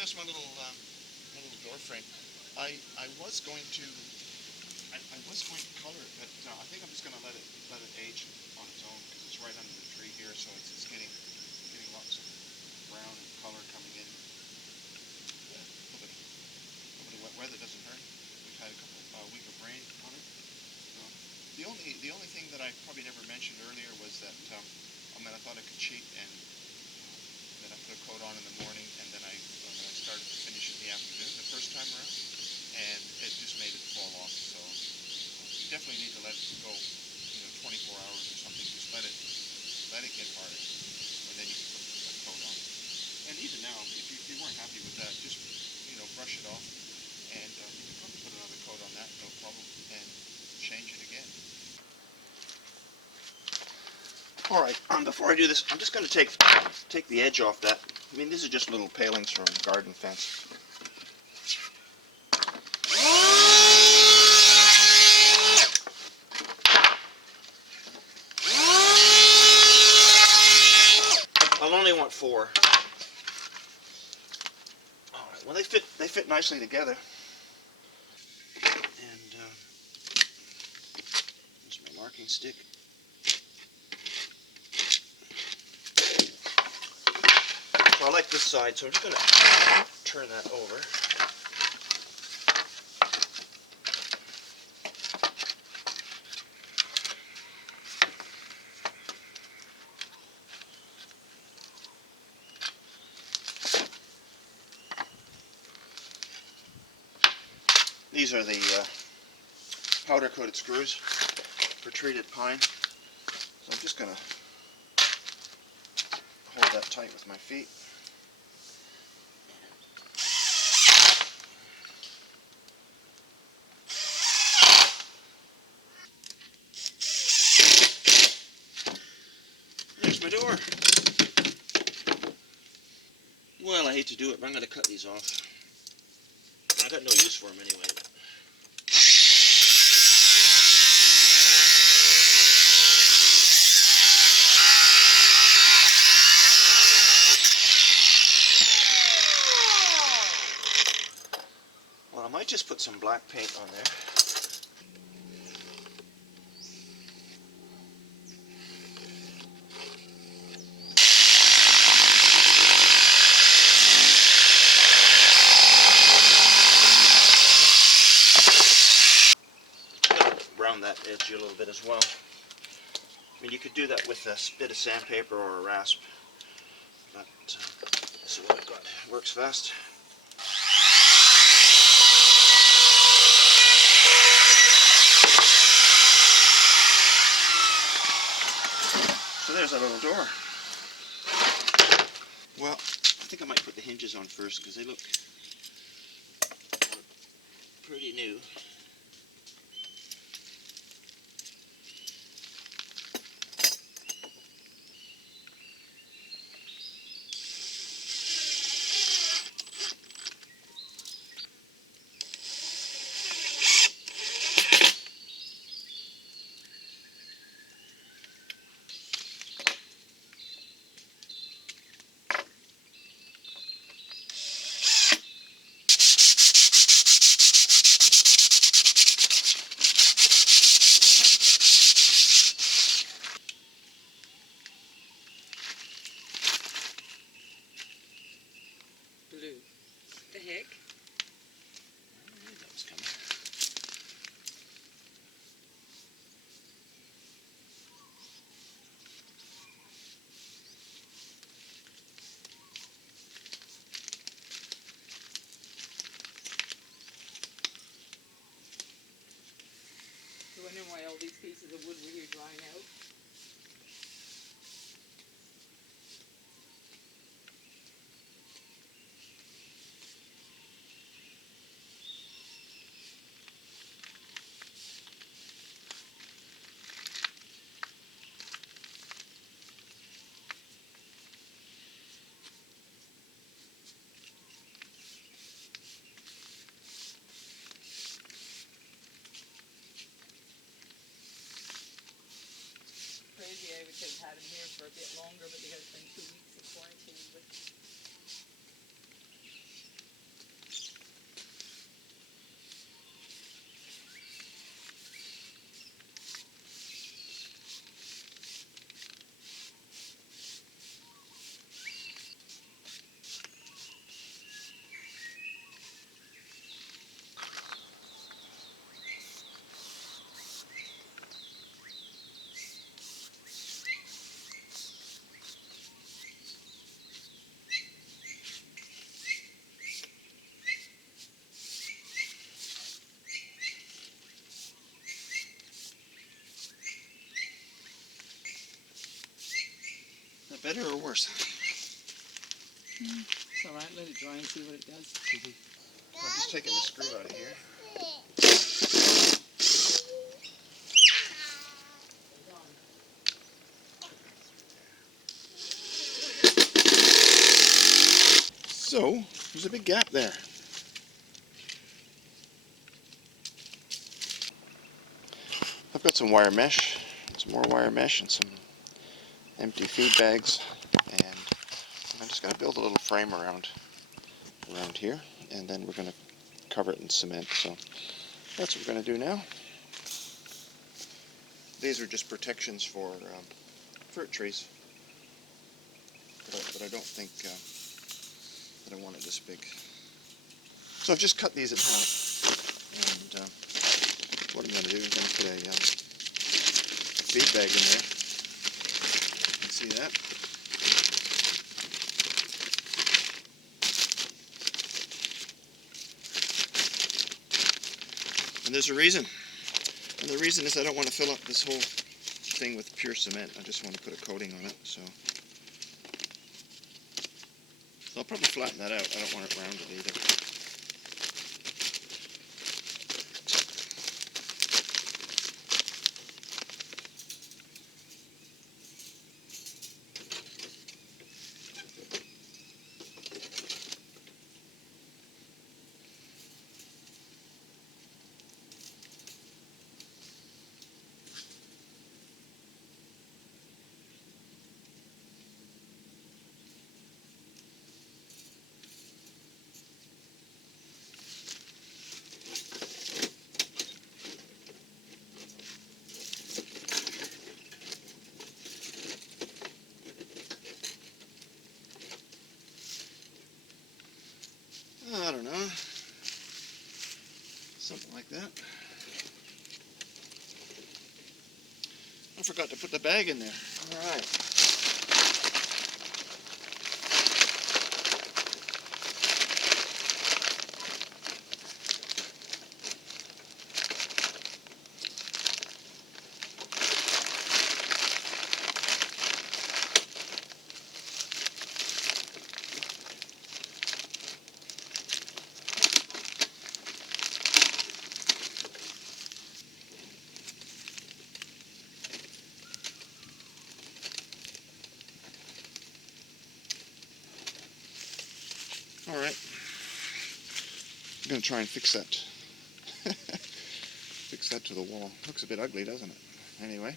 there's my little door frame. I was going to color it, but I think I'm just going to let it age on its own because it's right under the tree here, so it's getting lots of brown and color coming in. Yeah, a little bit of wet weather doesn't hurt. We've had a couple week of rain on it. The only thing that I probably never mentioned earlier was that I thought I could cheat and then I put a coat on in the morning and then I started to finish in the afternoon the first time around, and it just made it fall off. So you definitely need to let it go, 24 hours or something. Just let it get harder, and then you can put a coat on. And even now, if you weren't happy with that, just brush it off, and you can probably put another coat on that, no problem, and change it again. All right. Before I do this, I'm just going to take the edge off that. These are just little palings from a garden fence. I'll only want 4. All right. Well, they fit nicely together. And here's my marking stick. So I like this side, so I'm just going to turn that over. These are the powder-coated screws for treated pine. So I'm just going to hold that tight with my feet. There's my door. Well, I hate to do it, but I'm going to cut these off. I got no use for them anyway. Well, I might just put some black paint on there. Brown that edge a little bit as well. You could do that with a bit of sandpaper or a rasp, but this is what I've got. It works fast. So there's that little door. Well, I think I might put the hinges on first because they look pretty new. Blue. The heck? I knew that was coming. You're wondering why all these pieces of wood were here drying out? Crazy, I would have had him here for a bit longer, but he has been 2 weeks of quarantine. But Better or worse? It's alright, let it dry and see what it does. I'm just taking the screw out of here. So, there's a big gap there. I've got some wire mesh, some more wire mesh, and some empty feed bags, and I'm just going to build a little frame around here, and then we're going to cover it in cement. So that's what we're going to do now. These are just protections for fruit trees, but I don't think that I want it this big. So I've just cut these in half, and what I'm going to do is I'm going to put a feed bag in there. You can see that. And there's a reason. And the reason is I don't want to fill up this whole thing with pure cement. I just want to put a coating on it. So I'll probably flatten that out. I don't want it rounded either. I don't know. Something like that. I forgot to put the bag in there. All right. All right. I'm going to try and fix that. Fix that to the wall. Looks a bit ugly, doesn't it? Anyway.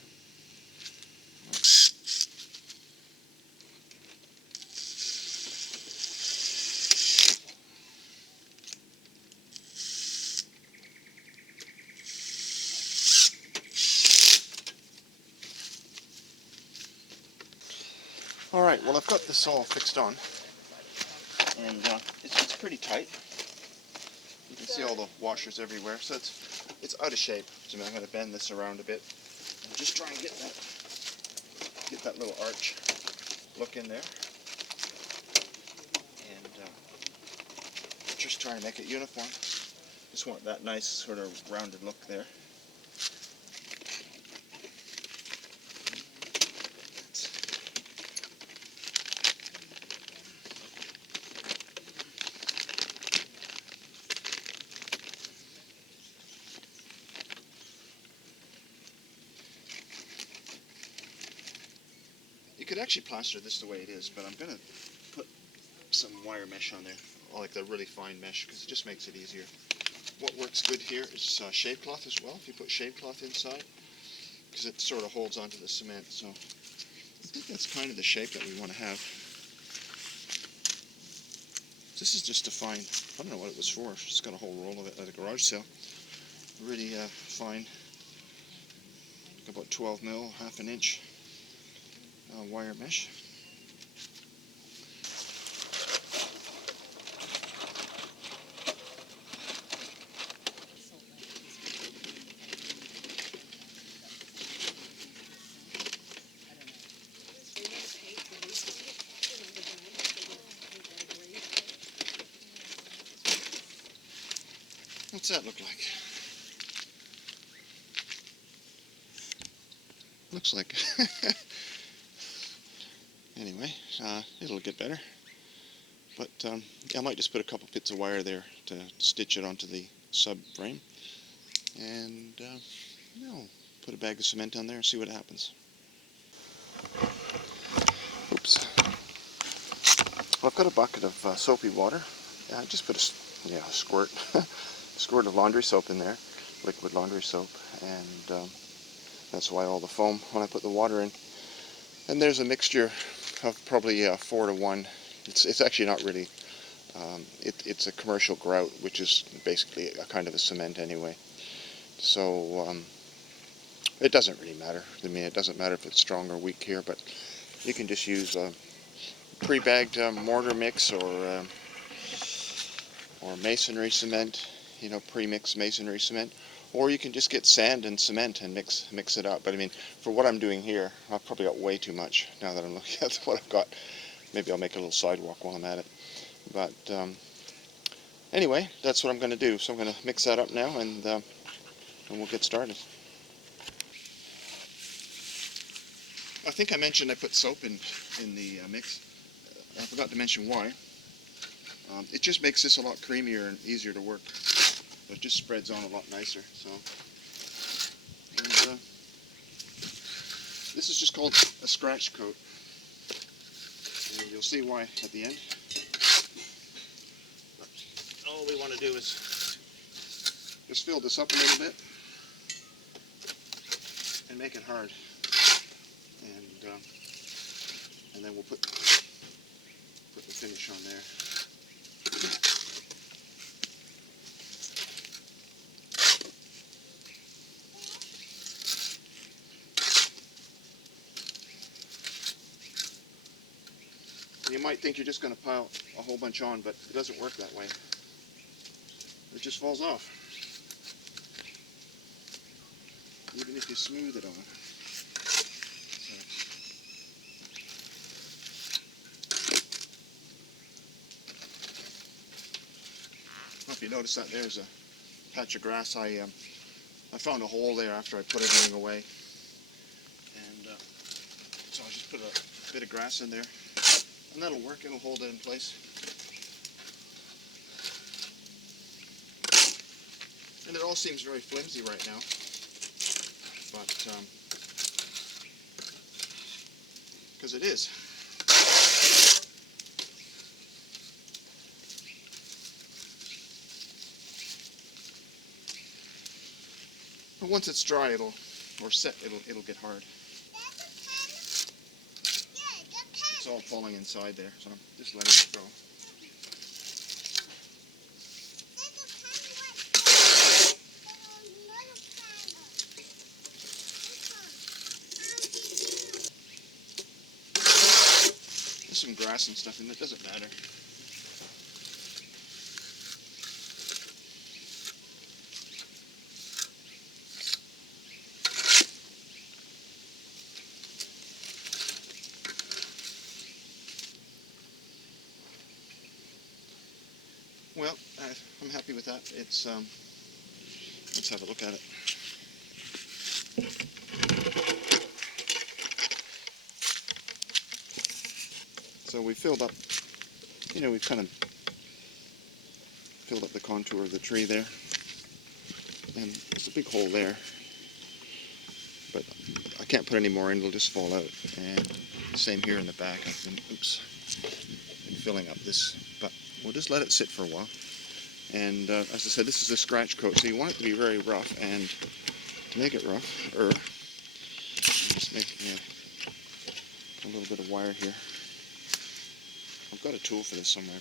All right. Well, I've got this all fixed on, and it's pretty tight. You can see all the washers everywhere, so it's out of shape. So I'm going to bend this around a bit and just try and get that little arch look in there, and just try and make it uniform. Just want that nice sort of rounded look there. You could actually plaster this the way it is, but I'm going to put some wire mesh on there, like the really fine mesh, because it just makes it easier. What works good here is shade cloth as well, if you put shade cloth inside, because it sort of holds onto the cement. So I think that's kind of the shape that we want to have. This is just a fine, I don't know what it was for, just got a whole roll of it at a garage sale. Really fine, about 12 mil, half an inch wire mesh. What's that look like? Looks like Anyway, it'll get better. But yeah, I might just put a couple bits of wire there to stitch it onto the subframe. And I'll put a bag of cement on there and see what happens. Oops. Well, I've got a bucket of soapy water. I just put a squirt, squirt of laundry soap in there, liquid laundry soap, and that's why all the foam when I put the water in. And there's a mixture of probably 4 to 1. It's actually not really. It's a commercial grout, which is basically a kind of a cement anyway. So it doesn't really matter. I mean, it doesn't matter if it's strong or weak here, but you can just use a pre-bagged mortar mix or masonry cement, pre-mixed masonry cement, or you can just get sand and cement and mix it up. But I mean, for what I'm doing here, I've probably got way too much now that I'm looking at what I've got. Maybe I'll make a little sidewalk while I'm at it. But anyway, that's what I'm going to do. So I'm going to mix that up now, and we'll get started. I think I mentioned I put soap in the mix. I forgot to mention why. It just makes this a lot creamier and easier to work. It just spreads on a lot nicer. So, and, this is just called a scratch coat, and you'll see why at the end. But all we want to do is just fill this up a little bit and make it hard, and then we'll put the finish on there. You might think you're just going to pile a whole bunch on, but it doesn't work that way. It just falls off, even if you smooth it on. I don't know if you notice that there's a patch of grass. I found a hole there after I put everything away, and so I just put a bit of grass in there, and that'll work. It'll hold it in place. And it all seems very flimsy right now, but because it is. But once it's dry, it'll get hard. It's all falling inside there, so I'm just letting it go. There's some grass and stuff in it, doesn't matter. Well, I'm happy with that. It's let's have a look at it. So we filled up, we've kind of filled up the contour of the tree there, and there's a big hole there, but I can't put any more in, it'll just fall out. And same here in the back. I've been filling up this, but we'll just let it sit for a while. And as I said, this is a scratch coat, so you want it to be very rough, and to make it rougher, just make a little bit of wire here. I've got a tool for this somewhere,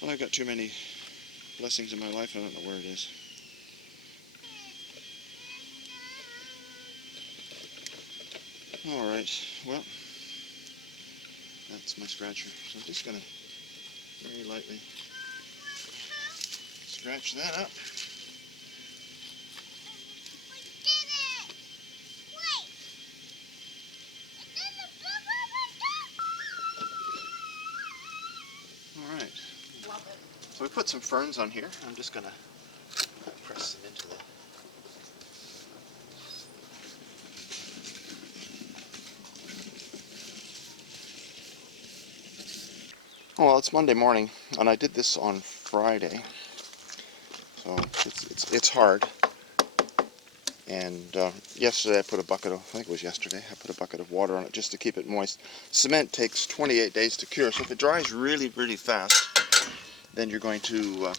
but I've got too many blessings in my life, I don't know where it is. Alright, well, that's my scratcher. So I'm just going to very lightly scratch that up. Alright, so we put some ferns on here. I'm just going to press them into the Well, it's Monday morning, and I did this on Friday, so it's hard. And yesterday I put a bucket of, I think it was yesterday, I put a bucket of water on it just to keep it moist. Cement takes 28 days to cure, so if it dries really, really fast, then you're going to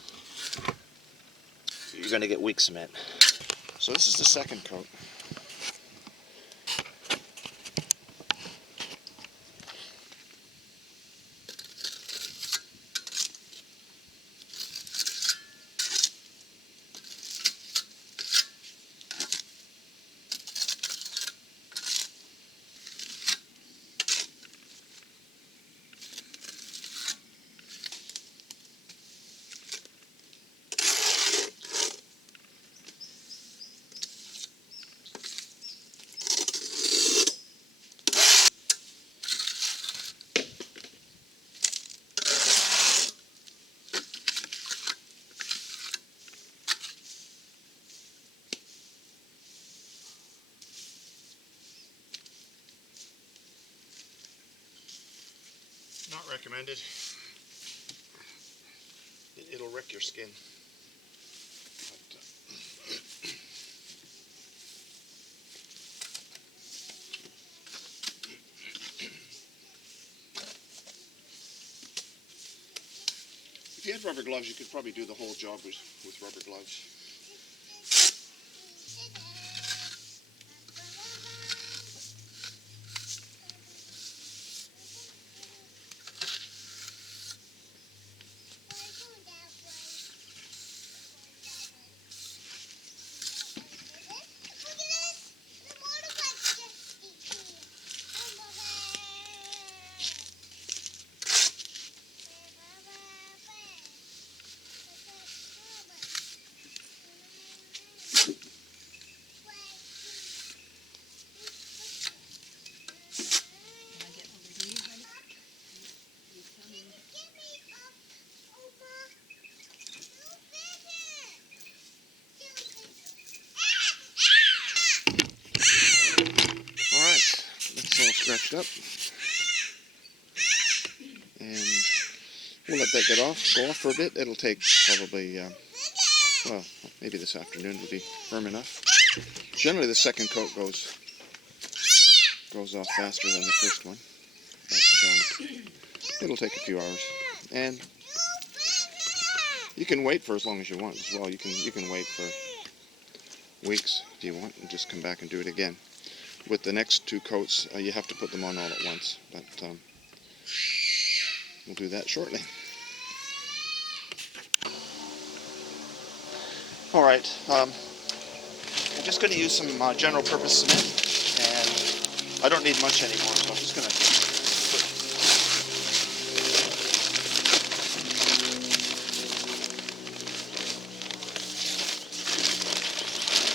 get weak cement. So this is the second coat. Not recommended. It'll wreck your skin. But, if you had rubber gloves, you could probably do the whole job with rubber gloves. Alright, that's all scratched up. And we'll let that go off for a bit. It'll take probably, well, maybe this afternoon will be firm enough. Generally the second coat goes off faster than the first one. But it'll take a few hours. And you can wait for as long as you want as well. You can wait for weeks if you want and just come back and do it again. With the next two coats, you have to put them on all at once, but we'll do that shortly. Alright, I'm just going to use some general purpose cement, and I don't need much anymore, so I'm just going to put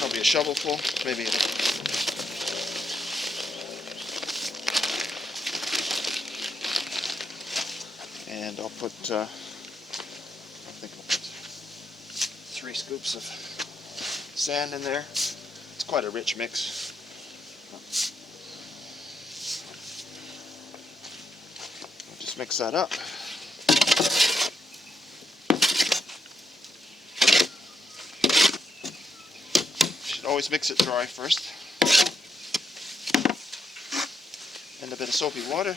probably a shovelful, maybe and I'll put, I think I'll put 3 scoops of sand in there. It's quite a rich mix. I'll just mix that up. Should always mix it dry first. And a bit of soapy water.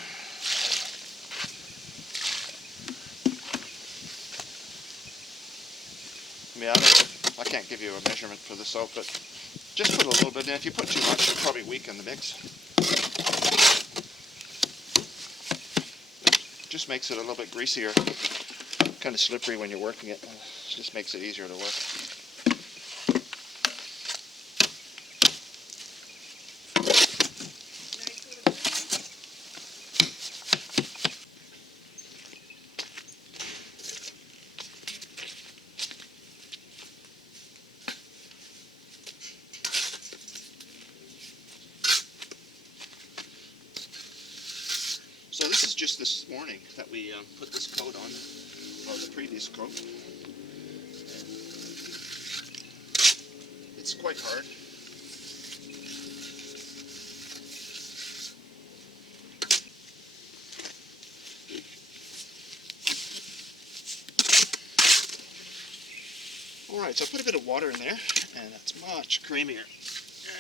I can't give you a measurement for the soap, but just put a little bit in. If you put too much, you'll probably weaken the mix. Just makes it a little bit greasier, kind of slippery when you're working it. It just makes it easier to work. So this is just this morning that we put this coat on, or the previous coat. It's quite hard. Alright, so I put a bit of water in there, and that's much creamier.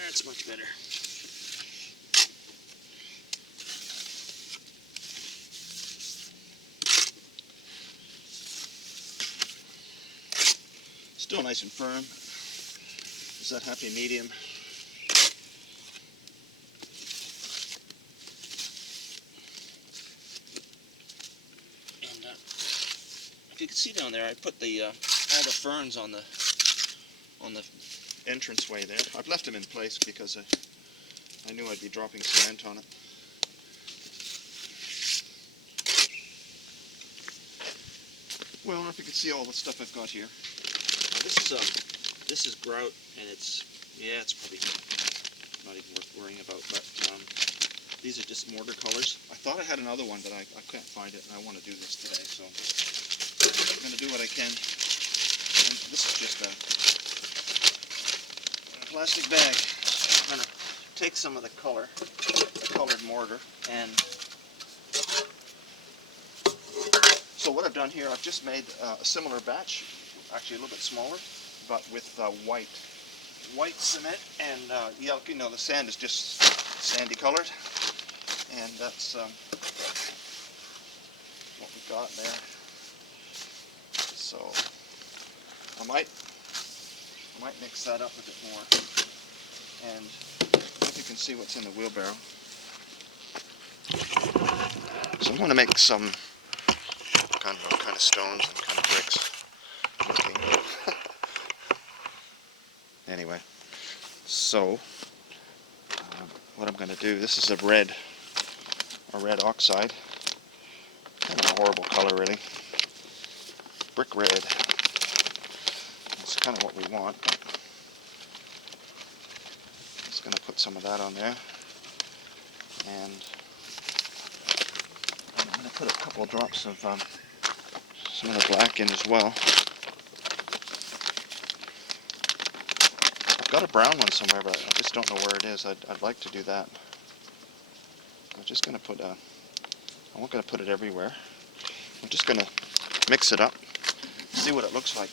That's much better. Still nice and firm. Is that happy medium? And if you can see down there, I put the all the ferns on the entranceway there. I've left them in place because I knew I'd be dropping cement on it. Well, I don't know if you can see all the stuff I've got here. This is grout, and it's probably not even worth worrying about. But these are just mortar colors. I thought I had another one, but I can't find it, and I want to do this today. So I'm going to do what I can. And this is just a plastic bag. I'm going to take some of the color, the colored mortar, and so what I've done here, I've just made a similar batch, actually a little bit smaller, but with white cement, and you know, the sand is just sandy colored, and that's what we got there. So I might mix that up a bit more, and if you can see what's in the wheelbarrow. So I'm going to make some kind of stones and kind of bricks looking. Anyway, so what I'm going to do, this is a red oxide, kind of a horrible color really, brick red. It's kind of what we want. Just going to put some of that on there, and I'm going to put a couple drops of some of the black in as well. I've got a brown one somewhere, but I just don't know where it is. I'd like to do that. I'm just going to put I'm not going to put it everywhere. I'm just going to mix it up, see what it looks like.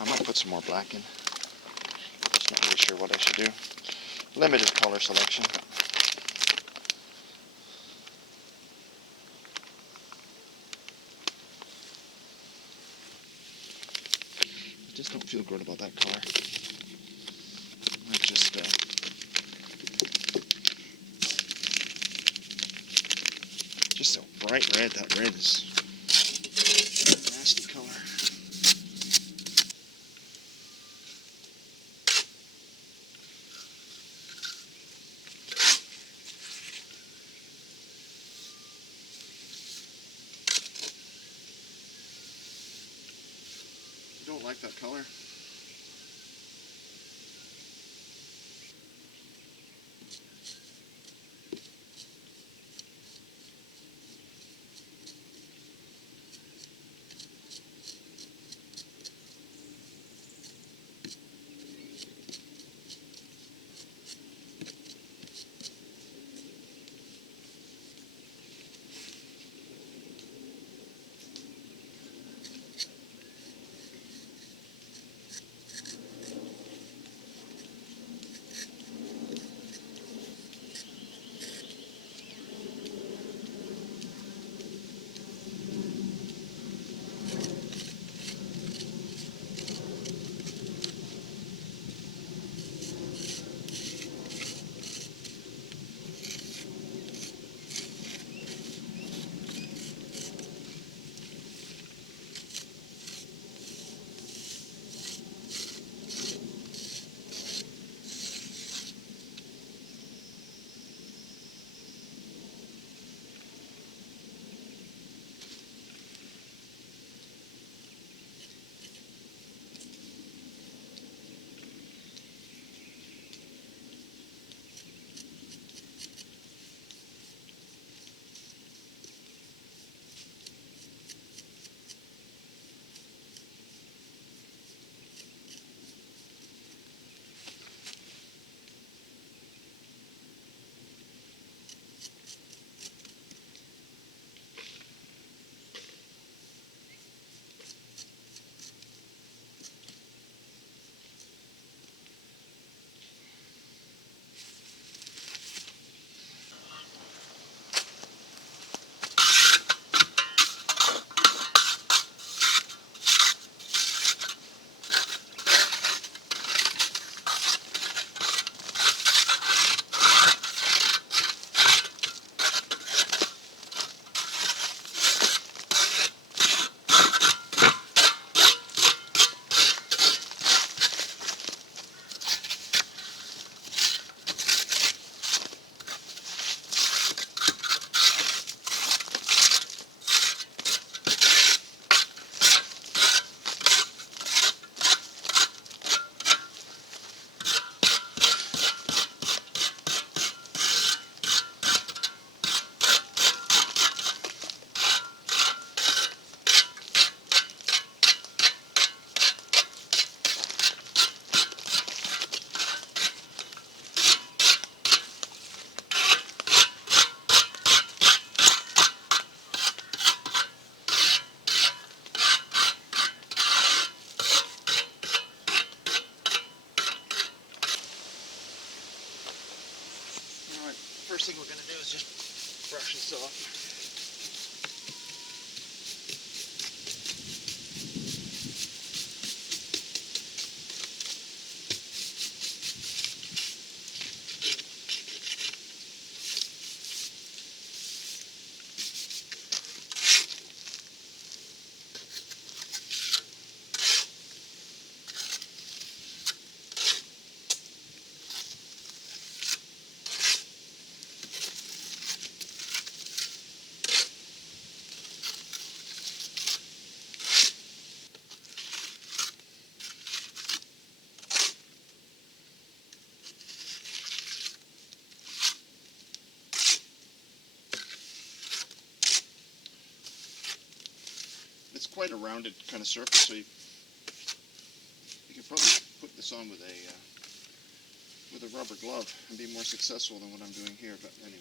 I might put some more black in. Just not really sure what I should do. Limited color selection. I just don't feel good about that color. It's just so bright red. That red is a nasty color. I don't like that color. it's quite a rounded kind of surface, so you could probably put this on with a rubber glove and be more successful than what I'm doing here, but anyway.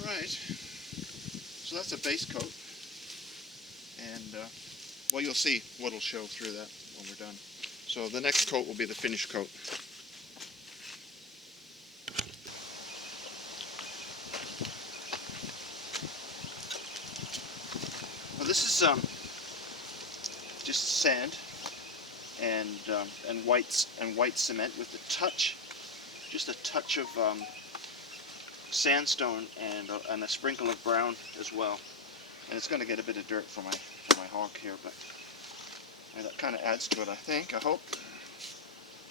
Alright, so that's a base coat, and well, you'll see what'll show through that when we're done. So the next coat will be the finish coat. Well, this is just sand and white cement with just a touch of sandstone and a sprinkle of brown as well. And it's going to get a bit of dirt for my hog here, but that kind of adds to it, I think. I hope.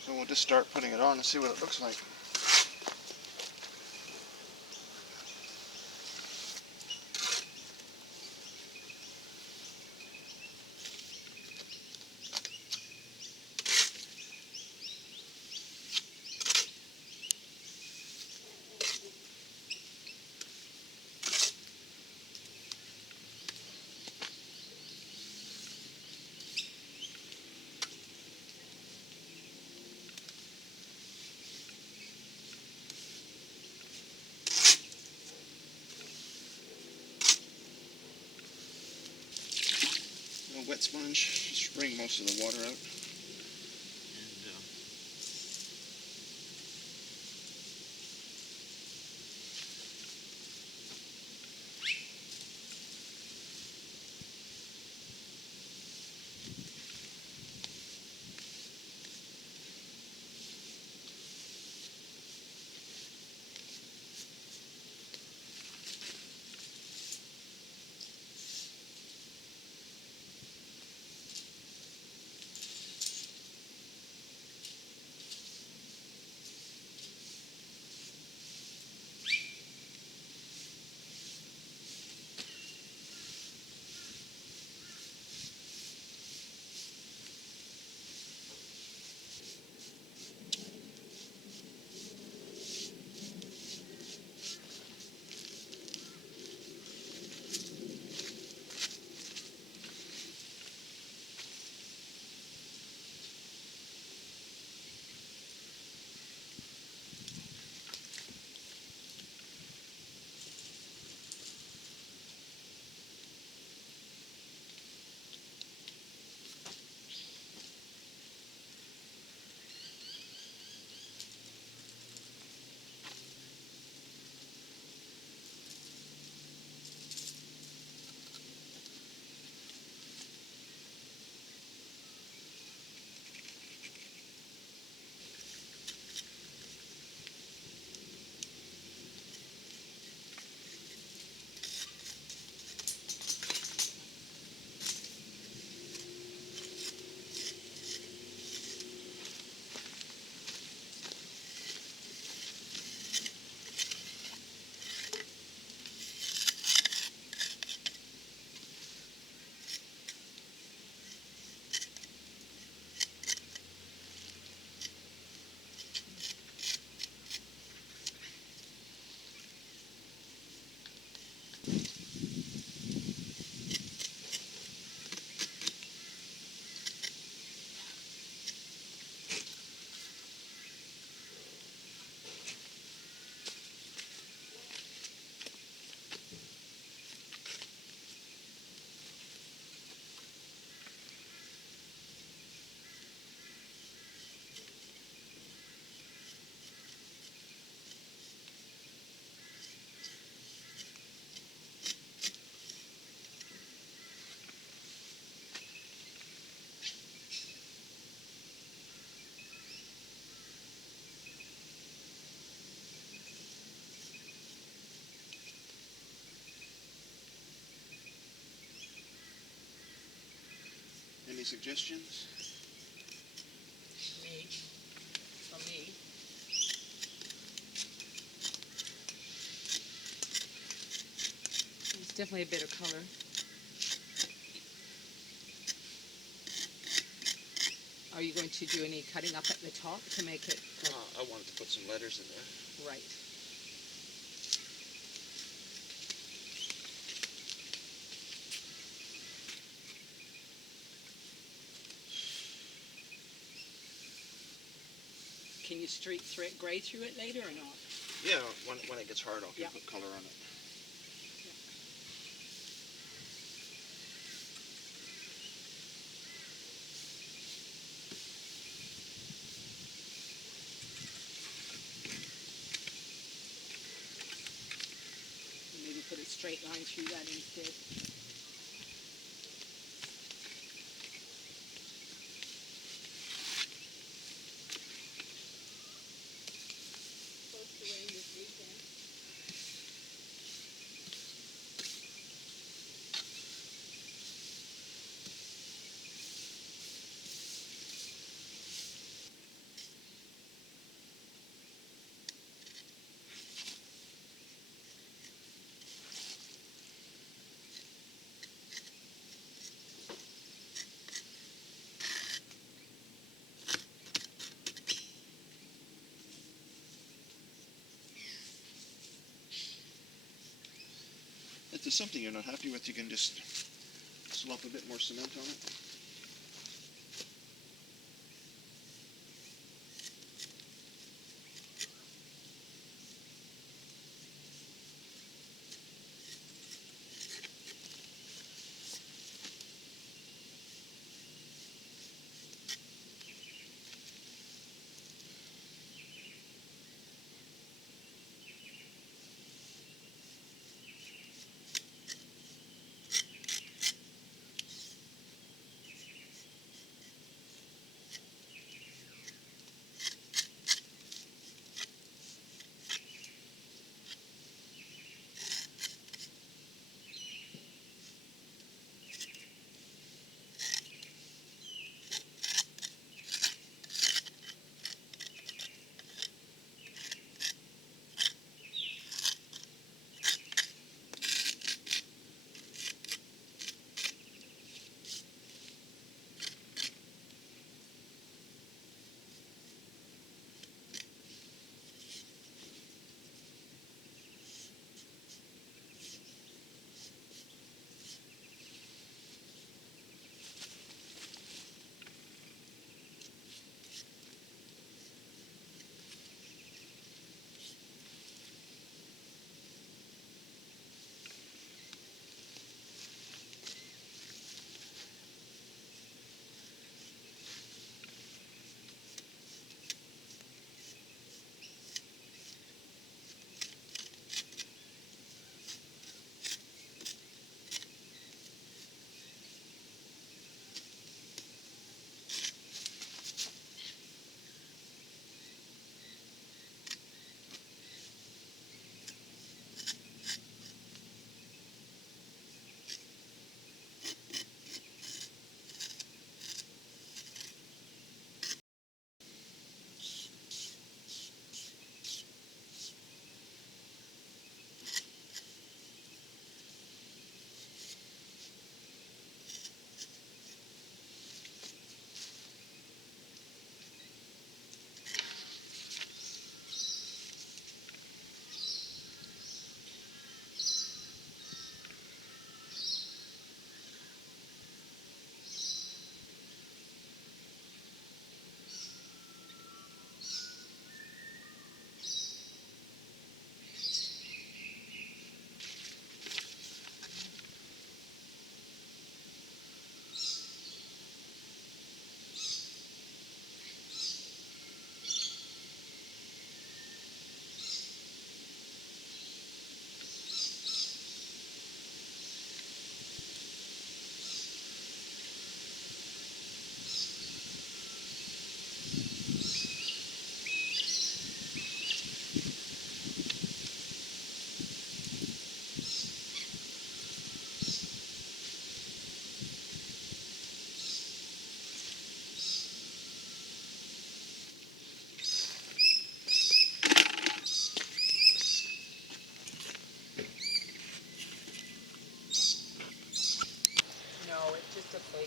So we'll just start putting it on and see what it looks like. A wet sponge, just wring most of the water out. suggestions? Me, from me. It's definitely a better color. Are you going to do any cutting up at the top to make it I wanted to put some letters in there. right? Can you streak gray through it later or not? Yeah, when it gets hard, I'll Yeah. put color on it. Maybe put a straight line through that instead. Supposed to rain this weekend. If there's something you're not happy with, you can just slop a bit more cement on it.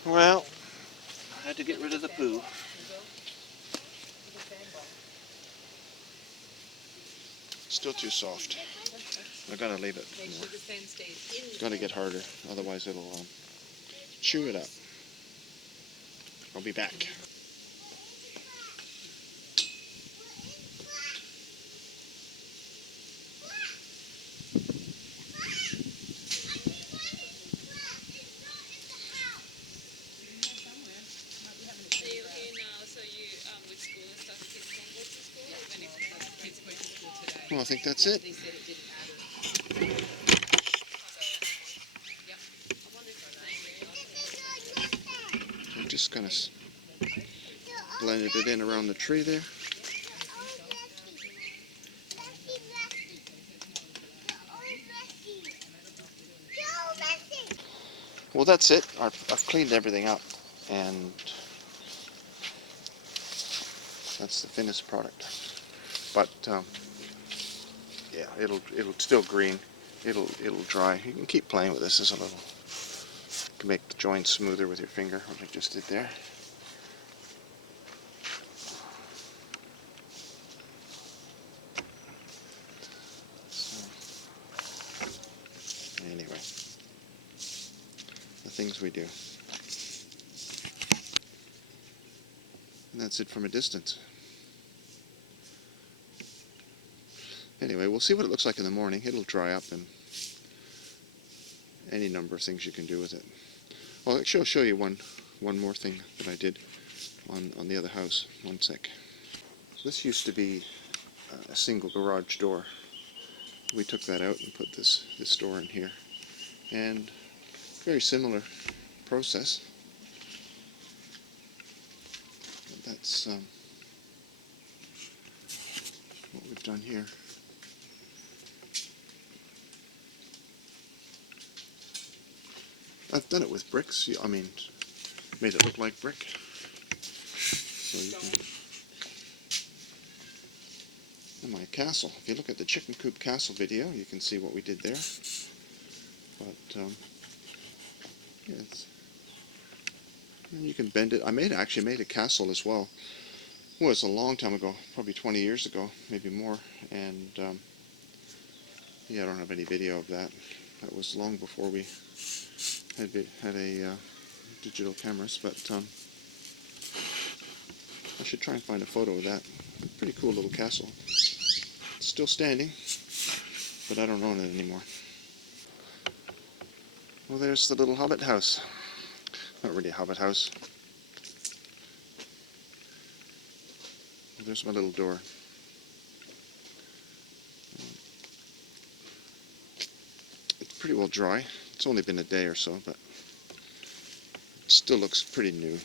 Well, I had to get rid of the poo. Still too soft. I gotta leave it more. It's gotta get harder, otherwise it'll chew it up. I'll be back. Well, I think that's it. I just kind of blended it in around the tree there. Well, that's it. I've cleaned everything up, and that's the finished product. But yeah, it'll still green. It'll dry. You can keep playing with this as a little. You can make the joints smoother with your finger, what I just did there. So, anyway, the things we do. And that's it from a distance. Anyway, we'll see what it looks like in the morning. It'll dry up, and any number of things you can do with it. Well, I'll show you one more thing that I did on the other house. One sec. So this used to be a single garage door. We took that out and put this door in here. And very similar process. That's what we've done here. I've done it with bricks. I mean, made it look like brick. So you can. And my castle. If you look at the chicken coop castle video, you can see what we did there. But yeah, and you can bend it. I actually made a castle as well. Well, it was a long time ago, probably 20 years ago, maybe more. And yeah, I don't have any video of that. That was long before we had a digital cameras, but I should try and find a photo of that. Pretty cool little castle. It's still standing, but I don't own it anymore. Well, there's the little hobbit house. Not really a hobbit house. Well, there's my little door. It's pretty well dry. It's only been a day or so, but it still looks pretty new.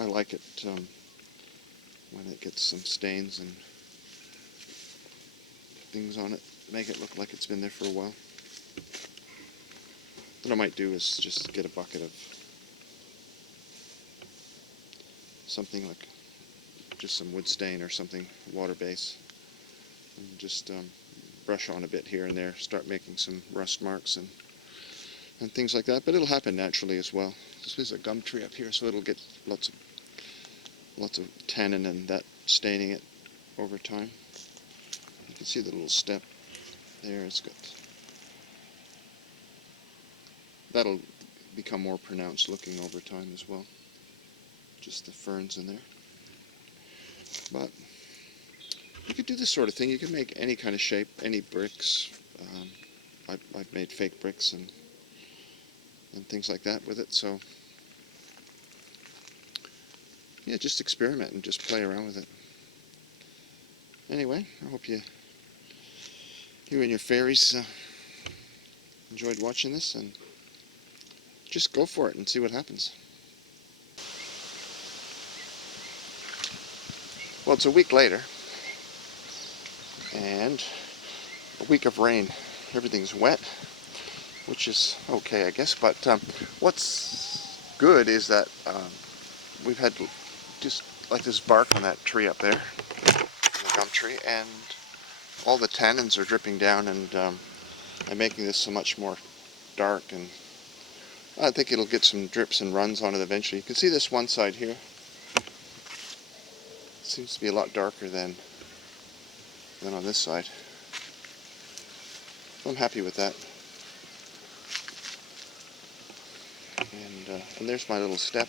I like it when it gets some stains and things on it, make it look like it's been there for a while. What I might do is just get a bucket of something like just some wood stain or something, water base, and just brush on a bit here and there, start making some rust marks and things like that. But it'll happen naturally as well. This is a gum tree up here, so it'll get lots of tannin and that staining it over time. You can see the little step there. It's got that'll become more pronounced looking over time as well. Just the ferns in there. But you could do this sort of thing. You can make any kind of shape, any bricks. I've made fake bricks and things like that with it. So yeah, just experiment and just play around with it. Anyway, I hope you and your fairies enjoyed watching this, and just go for it and see what happens. Well, it's a week later, and a week of rain. Everything's wet, which is okay, I guess. But what's good is that we've had just like this bark on that tree up there, the gum tree, and all the tannins are dripping down, and I'm making this so much more dark and I think it'll get some drips and runs on it eventually. You can see this one side here. Seems to be a lot darker than on this side. I'm happy with that. And there's my little step.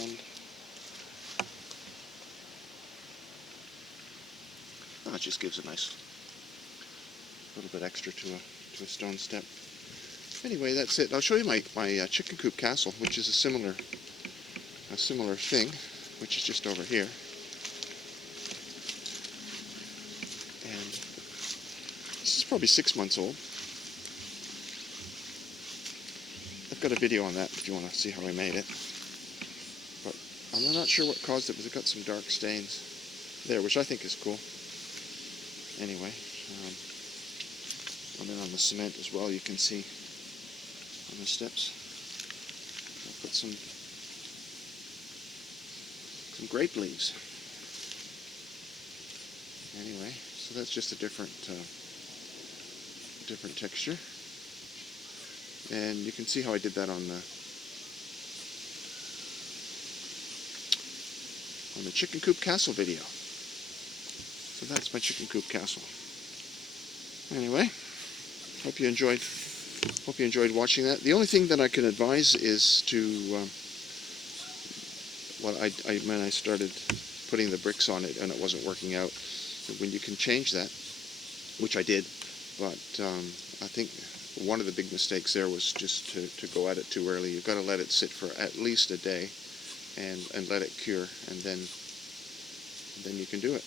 And it just gives a nice little bit extra to a stone step. Anyway, that's it. I'll show you my chicken coop castle, which is a similar thing, which is just over here. And this is probably 6 months old. I've got a video on that if you want to see how I made it. But I'm not sure what caused it, but it got some dark stains there, which I think is cool. Anyway, and then on the cement as well, you can see on the steps. I'll put some grape leaves. Anyway, so that's just a different texture. And you can see how I did that on the chicken coop castle video. So that's my chicken coop castle. Anyway, hope you enjoyed watching that. The only thing that I can advise is to when I started putting the bricks on it and it wasn't working out, when you can change that, which I did, but I think one of the big mistakes there was just to go at it too early. You've got to let it sit for at least a day and let it cure, and then you can do it.